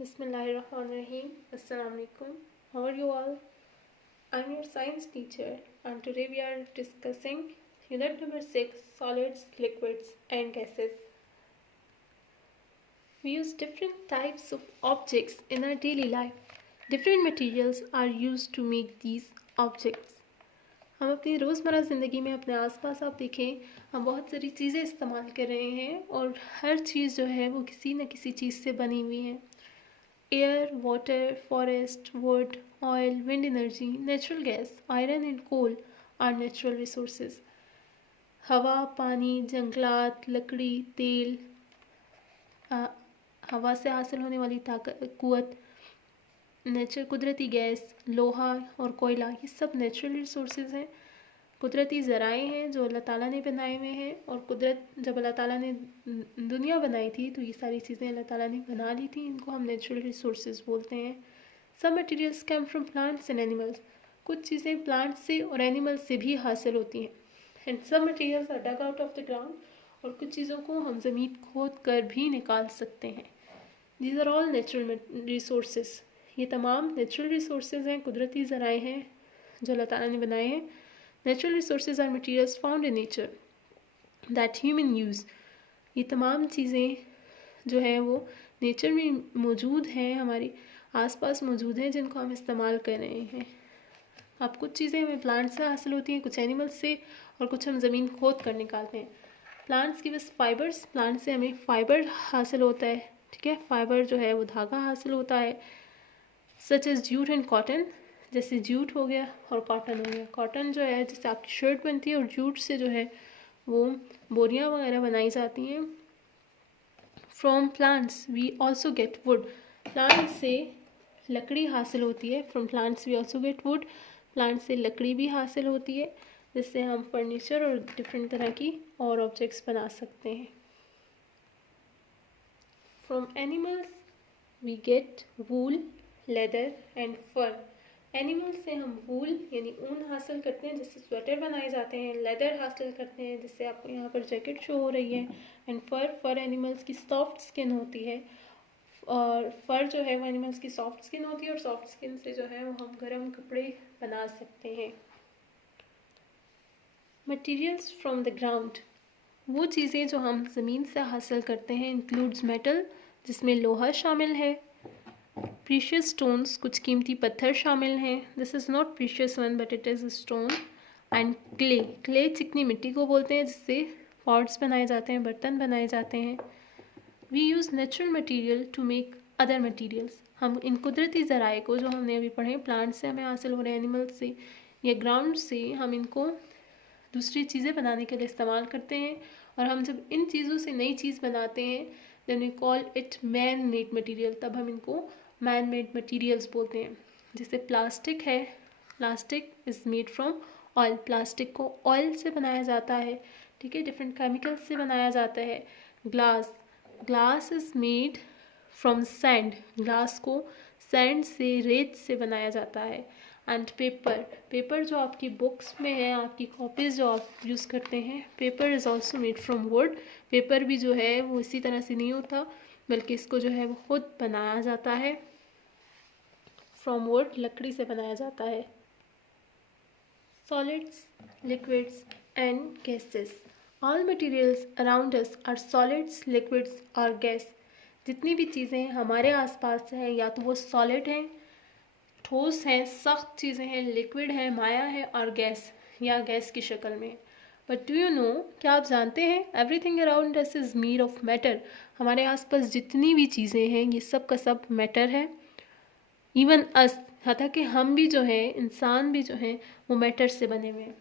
Bismillahirrahmanirrahim. Assalamu alaikum. How are you all? I'm your science teacher, and today we are discussing unit number 6, solids, liquids and gases. We use different types of objects in our daily life. Different materials are used to make these objects. हम अपनी रोज़मर्रा ज़िंदगी में अपने आसपास आप देखें, हम बहुत सारी चीज़ें इस्तेमाल कर रहे हैं और हर चीज़ जो है वो किसी न किसी चीज़ से बनी हुई है. Air, water, forest, wood, oil, wind energy, natural gas, iron and coal are natural resources. हवा, पानी, जंगलात, लकड़ी, तेल, हवा से हासिल होने वाली कुवत, कुदरती गैस, लोहा और कोयला, ये सब नेचुरल रिसोर्सेज हैं. कुदरती ज़राए हैं जो अल्लाह ताला ने बनाए हुए हैं, और जब अल्लाह ताला ने दुनिया बनाई थी तो ये सारी चीज़ें अल्लाह ताला ने बना ली थी. इनको हम नेचुरल रिसोर्सेज बोलते हैं. सब materials come from plants and animals. कुछ चीज़ें प्लांट से और एनिमल्स से भी हासिल होती हैं. एंड सब materials are dug out of the ground. और कुछ चीज़ों को हम ज़मीन खोद कर भी निकाल सकते हैं. These are all natural resources. ये तमाम नेचुरल रिसोर्सेज हैं, कुदरती ज़राए हैं जो अल्लाह ताला ने बनाए हैं. Natural resources are materials found in nature that human use. ये तमाम चीज़ें जो हैं वो नेचर में मौजूद हैं, हमारे आसपास मौजूद हैं, जिनको हम इस्तेमाल कर रहे हैं. अब कुछ चीज़ें हमें प्लांट से हासिल होती हैं, कुछ एनिमल्स से, और कुछ हम ज़मीन खोद कर निकालते हैं. प्लांट्स की बस फाइबर्स, प्लांट से हमें फाइबर हासिल होता है. ठीक है, फाइबर जो है वो धागा हासिल होता है. Such as jute and cotton, जैसे जूट हो गया और कॉटन हो गया. कॉटन जो है जिससे आपकी शर्ट बनती है, और जूट से जो है वो बोरियां वगैरह बनाई जाती हैं. From plants we also get wood. Plant से लकड़ी हासिल होती है. From plants we also get wood. Plant से लकड़ी भी हासिल होती है, जिससे हम फर्नीचर और डिफरेंट तरह की और ऑब्जेक्ट्स बना सकते हैं. From animals we get wool, leather and fur. Animal से हम वूल यानी ऊन हासिल करते हैं, जिससे स्वेटर बनाए जाते हैं. लेदर हासिल करते हैं, जिससे आपको यहाँ पर जैकेट शो हो रही है. एंड फर एनिमल्स की सॉफ्ट स्किन होती है, और फर जो है वो एनिमल्स की सॉफ्ट स्किन होती है, और सॉफ्ट स्किन से जो है वो हम गर्म कपड़े बना सकते हैं. Materials from the ground. वो चीज़ें जो हम ज़मीन से हासिल करते हैं इंक्लूड्स मेटल, जिसमें लोहा शामिल है. प्रीशियस स्टोन्स, कुछ कीमती पत्थर शामिल हैं. This is not precious one but it is a stone. And clay चिकनी मिट्टी को बोलते हैं, जिससे पॉट्स बनाए जाते हैं, बर्तन बनाए जाते हैं. We use natural material to make other materials. हम इन कुदरती ज़राए को जो हमने अभी पढ़े, प्लांट से हमें हासिल हो रहे हैं, एनिमल से या ग्राउंड से, हम इनको दूसरी चीज़ें बनाने के लिए इस्तेमाल करते हैं. और हम जब इन चीज़ों से नई चीज़ बनाते हैं, then we call it man made material. तब हम इनको मैन मेड मटीरियल्स बोलते हैं. जैसे प्लास्टिक है, plastic is made from oil. Plastic को ऑयल से बनाया जाता है. ठीक है, डिफरेंट केमिकल्स से बनाया जाता है. Glass is made from sand. Glass को सैंड से, रेत से बनाया जाता है. एंड पेपर जो आपकी बुक्स में है, आपकी कॉपीज़ जो आप यूज़ करते हैं, paper is also made from would. Paper भी जो है वो इसी तरह से नहीं होता, बल्कि इसको जो है वो खुद बनाया जाता है. फ्रॉम वुड, लकड़ी से बनाया जाता है. Solids, liquids and gases. All materials around us are solids, liquids और गैस. जितनी भी चीज़ें हमारे आसपास हैं, या तो वो सॉलिड हैं, ठोस हैं, सख्त चीज़ें हैं, लिक्विड हैं, माया है, और गैस या गैस की शक्ल में. बट डू यू नो, क्या आप जानते हैं, everything around us is made of matter. हमारे आसपास जितनी भी चीज़ें हैं, ये सब का सब मैटर है. इवन अस, यहाँ तक कि हम भी जो हैं, इंसान भी जो हैं, वो मैटर से बने हुए हैं.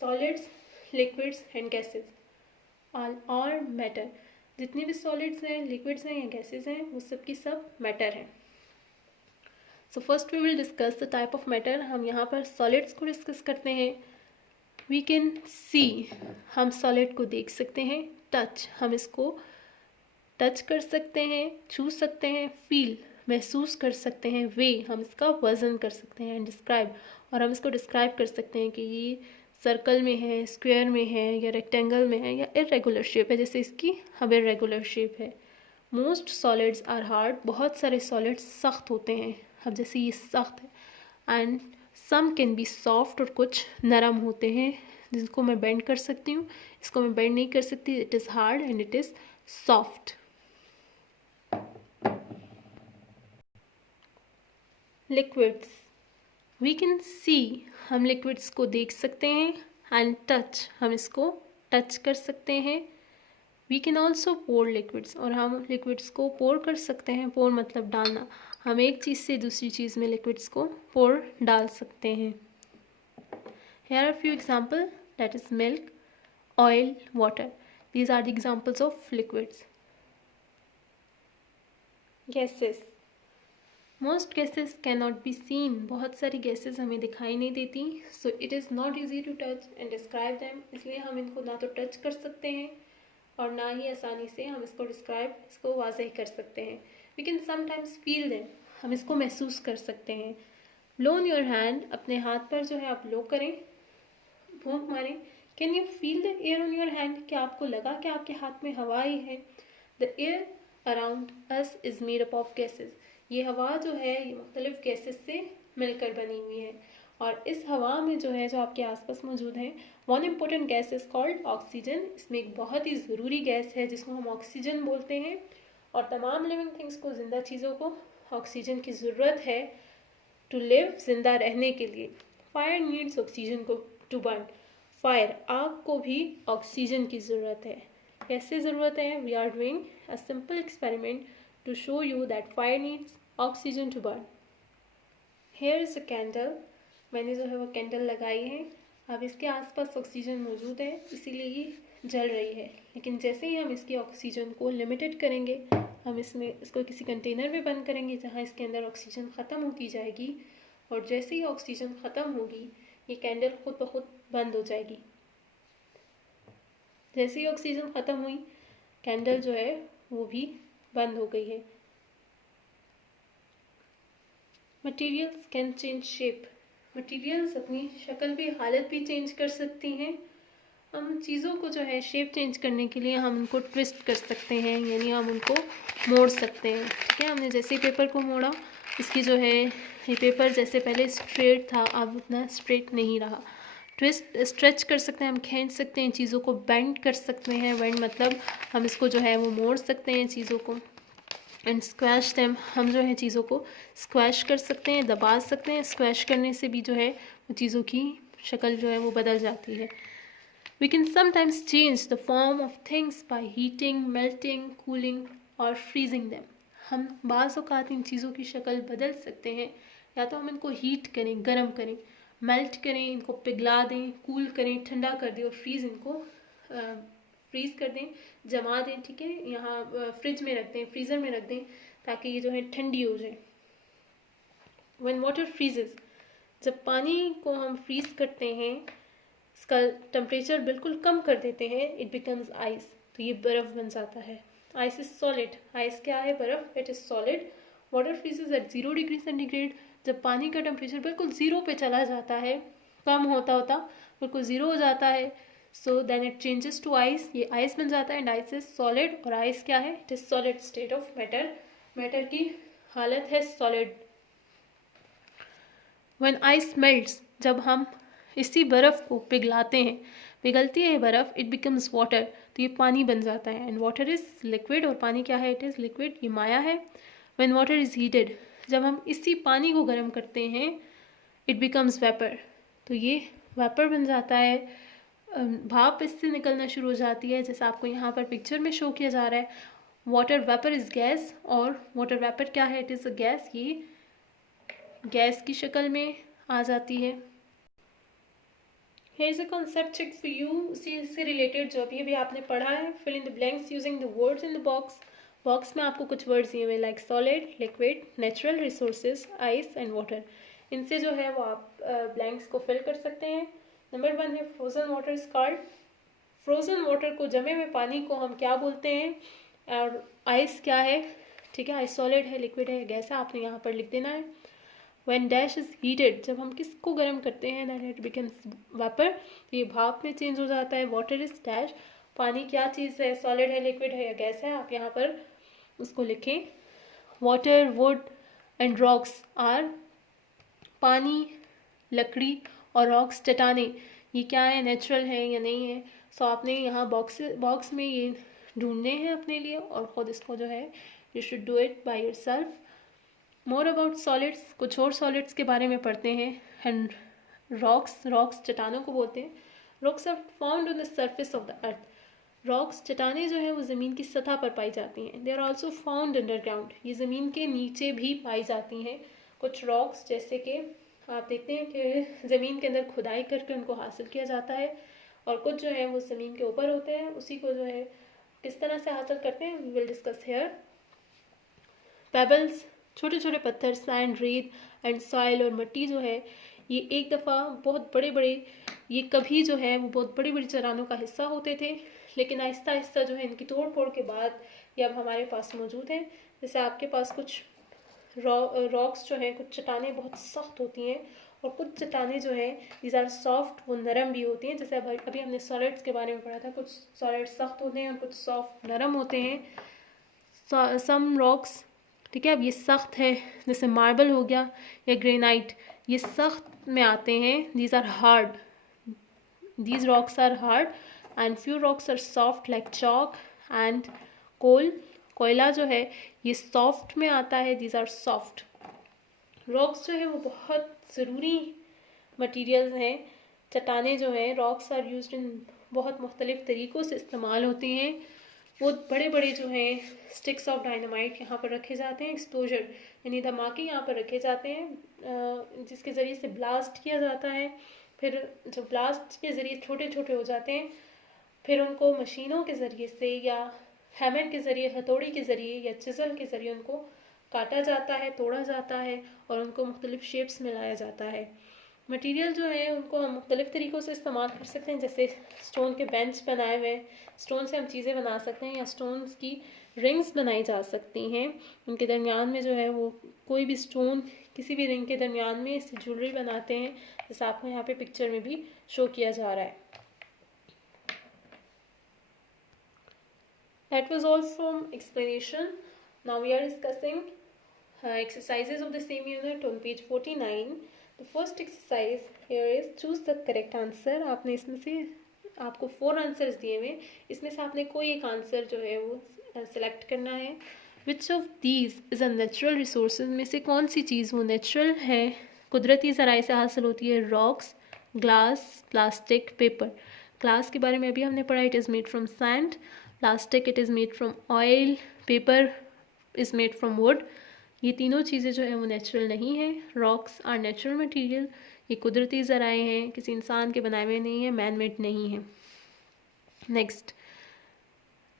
Solids, liquids and gases all are matter. जितनी भी सॉलिड्स हैं, लिक्विड्स हैं या गैसेस हैं, वो सब की सब मैटर हैं. So first we will discuss the type of matter. हम यहाँ पर सॉलिड्स को डिस्कस करते हैं. वी कैन सी, हम सॉलिड को देख सकते हैं. टच, हम इसको टच कर सकते हैं, छू सकते हैं. फील, महसूस कर सकते हैं. वे, हम इसका वज़न कर सकते हैं. डिस्क्राइब, और हम इसको डिस्क्राइब कर सकते हैं कि ये सर्कल में है, स्क्वायर में है, या रेक्टेंगल में है, या इरेगुलर शेप है. जैसे इसकी अब इरेगुलर शेप है. मोस्ट सॉलिड्स आर हार्ड, बहुत सारे सॉलिड्स सख्त होते हैं, अब जैसे ये सख्त है। And some can be soft, और कुछ नरम होते हैं जिनको मैं बेंड कर सकती हूँ, इसको मैं बेंड नहीं कर सकती, it is hard and it is soft. Liquids, we can see, हम लिक्विड्स को देख सकते हैं, एंड टच, हम इसको टच कर सकते हैं। We can also pour liquids, और हम लिक्विड्स को पोर कर सकते हैं, पोर मतलब डालना, हम एक चीज़ से दूसरी चीज़ में लिक्विड्स को पोर डाल सकते हैं। Here are a few examples, that is milk, oil, water. These are the examples of liquids. Gases. Most gases cannot be seen. बहुत सारी gases हमें दिखाई नहीं देती. So it is not easy to touch and describe them. इसलिए हम इनको ना तो टच कर सकते हैं और ना ही आसानी से हम इसको डिस्क्राइब, इसको वाज़ह कर सकते हैं. We can sometimes feel them. हम इसको महसूस कर सकते हैं. Blow on your hand. अपने हाथ पर जो है आप blow करें, फूंक मारें. Can you feel the air on your hand, क्या आपको लगा कि आपके हाथ में हवा ही है. The air around us is made up of gases, ये हवा जो है ये मुख्तलिफ गैसेस से मिलकर बनी हुई है, और इस हवा में जो है जो आपके आसपास मौजूद है, one important gas is called oxygen. इसमें एक बहुत ही ज़रूरी गैस है जिसको हम ऑक्सीजन बोलते हैं, और तमाम लिविंग थिंग्स को, जिंदा चीज़ों को ऑक्सीजन की ज़रूरत है टू लिव, जिंदा रहने के लिए. फायर नीड्स ऑक्सीजन को टू बर्न, फायर, आग को भी ऑक्सीजन की ज़रूरत है. कैसे ज़रूरत है? We are doing a simple experiment to show you that fire needs oxygen to burn. Here is a candle, मैंने जो है वो कैंडल लगाई है, अब इसके आसपास ऑक्सीजन मौजूद है इसीलिए ये जल रही है. लेकिन जैसे ही हम इसकी ऑक्सीजन को लिमिटेड करेंगे, हम इसको किसी कंटेनर में बंद करेंगे जहाँ इसके अंदर ऑक्सीजन ख़त्म होती जाएगी, और जैसे ही ऑक्सीजन ख़त्म होगी ये कैंडल खुद ब खुद बंद हो जाएगी. जैसे ही ऑक्सीजन ख़त्म हुई कैंडल जो है वो भी बंद हो गई है. Materials can change shape, materials अपनी शक्ल भी, हालत भी चेंज कर सकती हैं. हम चीज़ों को जो है शेप चेंज करने के लिए हम उनको ट्विस्ट कर सकते हैं, यानी हम उनको मोड़ सकते हैं. ठीक है, हमने जैसे पेपर को मोड़ा, इसकी जो है ये पेपर जैसे पहले स्ट्रेट था अब उतना स्ट्रेट नहीं रहा. ट्विस्ट, स्ट्रेच कर सकते हैं, हम खींच सकते हैं चीज़ों को, बेंड कर सकते हैं. बेंड मतलब हम इसको जो है वो मोड़ सकते हैं चीज़ों को. एंड स्क्वैश देम, हम जो है चीज़ों को स्क्वैश कर सकते हैं, दबा सकते हैं. स्क्वैश करने से भी जो है वो चीज़ों की शक्ल जो है वो बदल जाती है. We can sometimes change the form of things by heating, melting, cooling और freezing them. हम बाज़ औक़ात इन चीज़ों की शक्ल बदल सकते हैं, या तो हम इनको हीट करें, गर्म करें, मेल्ट करें, इनको पिघला दें, कूल करें, ठंडा कर दें, और फ्रीज़, इनको फ्रीज़ कर दें, जमा दें. ठीक है, यहाँ फ्रिज में रख दें, फ्रीज़र में रख दें ताकि ये जो है ठंडी हो जाए. When water freezes, जब पानी को हम फ्रीज़ करते हैं, इसका टेम्परेचर बिल्कुल कम कर देते हैं, इट बिकम्स आइस, तो ये बर्फ़ बन जाता है. आइस इज सॉलिड, आइस क्या है? बर्फ़, it is solid. Water freezes at 0 degree centigrade, जब पानी का टेम्परेचर बिल्कुल 0 पे चला जाता है, कम होता होता बिल्कुल 0 हो जाता है, so then it changes to ice, ये आइस बन जाता है. एंड आइस इज सॉलिड, और आइस क्या है? It is solid state of matter, matter की हालत है सॉलिड. व्हेन आइस मेल्ट्स, जब हम इसी बर्फ़ को पिघलाते हैं, पिघलती है बर्फ़, इट बिकम्स वाटर, तो ये पानी बन जाता है. एंड वाटर इज़ लिक्विड, और पानी क्या है? इट इज़ लिक्विड, ये माया है. व्हेन वाटर इज़ हीटेड, जब हम इसी पानी को गर्म करते हैं, इट बिकम्स वेपर, तो ये वेपर बन जाता है. भाप इससे निकलना शुरू हो जाती है, जैसा आपको यहाँ पर पिक्चर में शो किया जा रहा है. वाटर वेपर इज़ गैस, और वाटर वेपर क्या है? इट इज़ अ गैस, ये गैस की शक्ल में आ जाती है. Here is a concept check for you, इससे रिलेटेड जो अभी आपने पढ़ा है. fill in the blanks using the words in the box. Box में आपको कुछ वर्ड्स दिए हुए, like solid, liquid, natural resources, ice and water. इनसे जो है वो आप ब्लैंक्स को फिल कर सकते हैं. नंबर 1 है frozen water is called. Frozen water को, जमे हुए पानी को हम क्या बोलते हैं? और आइस क्या है? ठीक है, आइस सॉलिड है, लिक्विड है, गैस है, आपने यहाँ पर लिख देना है. When dash is heated, जब हम किसको गर्म करते हैं, then it becomes vapor, तो ये भाप में चेंज हो जाता है. water is dash, पानी क्या चीज़ है? सॉलिड है, लिक्विड है या गैस है? आप यहाँ पर उसको लिखें। Water, wood and rocks are, पानी, लकड़ी और रॉक्स चट्टाने, ये क्या है, नेचुरल है या नहीं है। सो आपने यहाँ बॉक्स में ये ढूंढने हैं अपने लिए और ख़ुद इसको जो है you should do it by yourself. More about solids, कुछ और सॉलिड्स के बारे में पढ़ते हैं। एंड रॉक्स चट्टानों को बोलते हैं। Rocks are found on the surface of the earth. Rocks चट्टाने जो है वो ज़मीन की सतह पर पाई जाती हैं। They are also found underground, ये ज़मीन के नीचे भी पाई जाती हैं। कुछ रॉक्स जैसे कि आप देखते हैं कि ज़मीन के अंदर खुदाई करके उनको हासिल किया जाता है, और कुछ जो है वो ज़मीन के ऊपर होते हैं। उसी को जो है किस तरह से हासिल करते हैं we will discuss here. Pebbles, छोटे छोटे पत्थर, सैंड, रेत एंड सॉइल, और मिट्टी जो है ये एक दफ़ा बहुत बड़े बड़े, ये कभी जो है वो बहुत बड़ी बड़ी चट्टानों का हिस्सा होते थे, लेकिन आहिस्ता आहिस्ता जो है इनकी तोड़ फोड़ के बाद ये अब हमारे पास मौजूद हैं। जैसे आपके पास कुछ रॉक्स जो हैं, कुछ चट्टानें बहुत सख्त होती हैं और कुछ चट्टानें जो हैं दीज आर सॉफ्ट, वो नरम भी होती हैं। जैसे अभी हमने सॉलिड्स के बारे में पढ़ा था, कुछ सॉलिड्स सख्त होते हैं और कुछ सॉफ्ट नरम होते हैं। सम रॉक्स, ठीक है, अब ये सख्त है, जैसे मार्बल हो गया या ग्रेनाइट, ये सख्त में आते हैं। These are hard, these rocks are hard and few rocks are soft like chalk and coal. कोयला जो है ये सॉफ्ट में आता है, दीज आर सॉफ्ट। रॉक्स जो है वो बहुत ज़रूरी मटेरियल्स हैं। चट्टाने जो हैं, रॉक्स आर यूज्ड इन बहुत मुख्तलिफ़ तरीक़ों से इस्तेमाल होती हैं। वो बड़े बड़े जो हैं स्टिक्स ऑफ डायनामाइट यहाँ पर रखे जाते हैं, एक्सप्लोजर यानी धमाके यहाँ पर रखे जाते हैं, जिसके ज़रिए से ब्लास्ट किया जाता है। फिर जब ब्लास्ट के ज़रिए छोटे छोटे हो जाते हैं, फिर उनको मशीनों के ज़रिए से या हैमर के ज़रिए, हथौड़ी के ज़रिए या चिज़ल के ज़रिए उनको काटा जाता है, तोड़ा जाता है और उनको मुख्तलिफ़ शेप्स में लाया जाता है। मटेरियल जो है उनको हम मुख्तलिफ़ तरीक़ों से इस्तेमाल कर सकते हैं, जैसे स्टोन के बेंच बनाए हुए हैं, स्टोन से हम चीज़ें बना सकते हैं, या स्टोन्स की रिंग्स बनाई जा सकती हैं। उनके दरमियान में जो है वो कोई भी स्टोन किसी भी रिंग के दरमियान में इससे ज्वेलरी बनाते हैं, जैसा आपको यहाँ पे पिक्चर में भी शो किया जा रहा है। That was all from explanation. Now we are discussing exercises of the same unit on page 49. The first exercise here is choose the correct answer. आपने इसमें से आपको 4 आंसर्स दिए हुए, इसमें से आपने कोई एक आंसर जो है वो सेलेक्ट करना है। Which of these is a natural resources, में से कौन सी चीज़ वो नेचुरल है, कुदरती ज़राए से हासिल होती है। Rocks, glass, plastic, paper. Glass के बारे में अभी हमने पढ़ा, it is made from sand. Plastic, it is made from oil. Paper is made from would. ये तीनों चीज़ें जो है वो नेचुरल नहीं है। रॉक्स आर नेचुरल मटेरियल, ये कुदरती ज़राए हैं, किसी इंसान के बनाए हुए नहीं है, मैन मेड नहीं है। Next,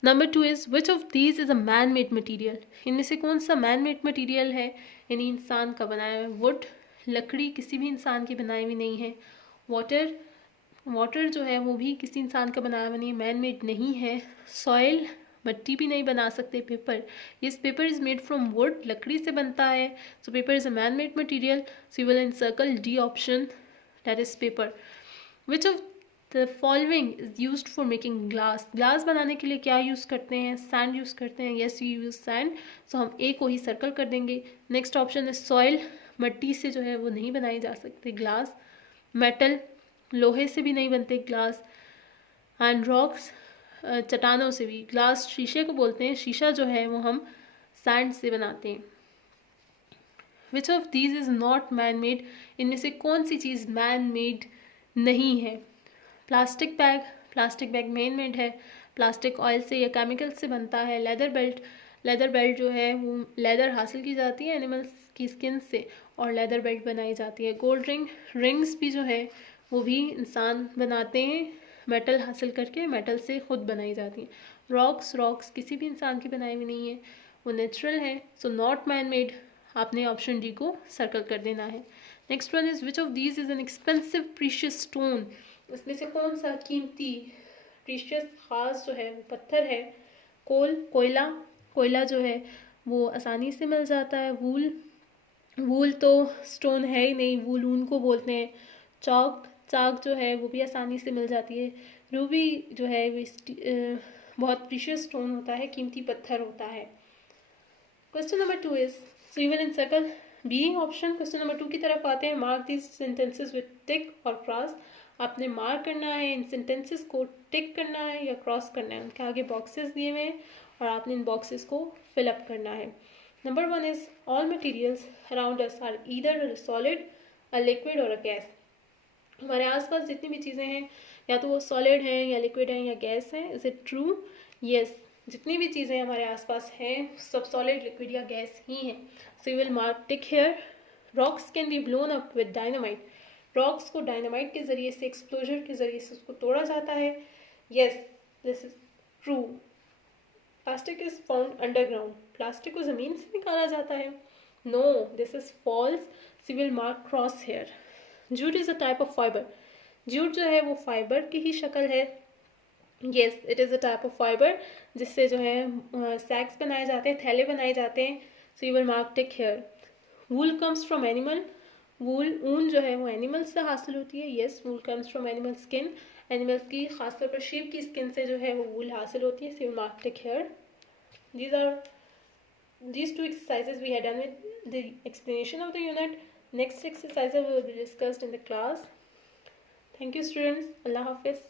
number 2 is which of these is a man made material, इनमें से कौन सा मैन मेड मटीरियल है, यानी इंसान का बनाया हुआ। वुड, लकड़ी किसी भी इंसान की बनाई हुई नहीं है। वाटर जो है वो भी किसी इंसान का बनाया हुआ नहीं है, मैन मेड नहीं है। सॉइल, मिट्टी भी नहीं बना सकते। Paper, yes paper is made from would, लकड़ी से बनता है, so paper is a man made material, so you will encircle D option, that is paper. Which of the following is used for making glass, glass बनाने के लिए क्या use करते हैं, सैंड यूज़ करते हैं, यस यू यूज़ सैंड, सो हम ए को ही सर्कल कर देंगे। नेक्स्ट ऑप्शन है सॉइल, मिट्टी से जो है वो नहीं बनाई जा सकती ग्लास। मेटल, लोहे से भी नहीं बनते ग्लास। एंड रॉक्स, चट्टानों से भी। ग्लास शीशे को बोलते हैं, शीशा जो है वो हम सैंड से बनाते हैं। Which of these is not man made, इनमें से कौन सी चीज़ मैन मेड नहीं है। प्लास्टिक बैग मैन मेड है, प्लास्टिक ऑयल से या केमिकल से बनता है। लेदर बेल्ट जो है वो लेदर हासिल की जाती है एनिमल्स की स्किन से और लेदर बेल्ट बनाई जाती है। गोल्ड रिंग्स भी जो है वो भी इंसान बनाते हैं, मेटल हासिल करके मेटल से खुद बनाई जाती हैं। रॉक्स किसी भी इंसान की बनाई हुई नहीं है, वो नेचुरल है, सो नॉट मैन मेड, आपने ऑप्शन डी को सर्कल कर देना है। Next one is which of these is an expensive precious stone, इसमें से कौन सा कीमती प्रीशियस खास जो है पत्थर है। कोयला जो है वो आसानी से मिल जाता है। वूल तो स्टोन है ही नहीं, वूल ऊन को बोलते हैं। चाक जो है वो भी आसानी से मिल जाती है। रूबी जो है वो बहुत प्रीशियस स्टोन होता है, कीमती पत्थर होता है। Question number 2 is, so you will encircle B option. Question number 2 की तरफ आते हैं। Mark these sentences with tick और क्रॉस। आपने मार्क करना है, इन सेंटेंसेस को टिक करना है या क्रॉस करना है। उनके आगे बॉक्सेस दिए हुए हैं और आपने इन बॉक्सेस को फिलअप करना है। Number 1 is, all materials around us are either a solid, a liquid और अ गैस। हमारे आसपास जितनी भी चीज़ें हैं या तो वो सॉलिड हैं या लिक्विड हैं या गैस हैं। Is it true? यस, जितनी भी चीज़ें हमारे आसपास हैं सब सॉलिड, लिक्विड या गैस ही हैं। So you will mark tick here. Rocks can be blown up with dynamite. Rocks को डायनामाइट के ज़रिए से, एक्सप्लोजर के ज़रिए से उसको तोड़ा जाता है। Yes, this is true. Plastic is found underground. Plastic को ज़मीन से निकाला जाता है। No, this is false. So you will mark cross here. Jute is a type of fibre. Jute जो है वो फाइबर की ही शक्ल है। Yes, it is a type of fibre जिससे जो है सैक्स बनाए जाते हैं, थैले बनाए जाते हैं। So you will mark tick here. Wool comes from animal. Wool, ऊन जो है वो एनिमल्स से हासिल होती है। Yes, wool comes from animal skin. Animals की, खासतौर पर शीप की स्किन से जो है वो वूल हासिल होती है। So you will mark tick here. These two exercises we had done with the explanation of the unit. Next exercises will be discussed in the class. Thank you students. Allah Hafiz.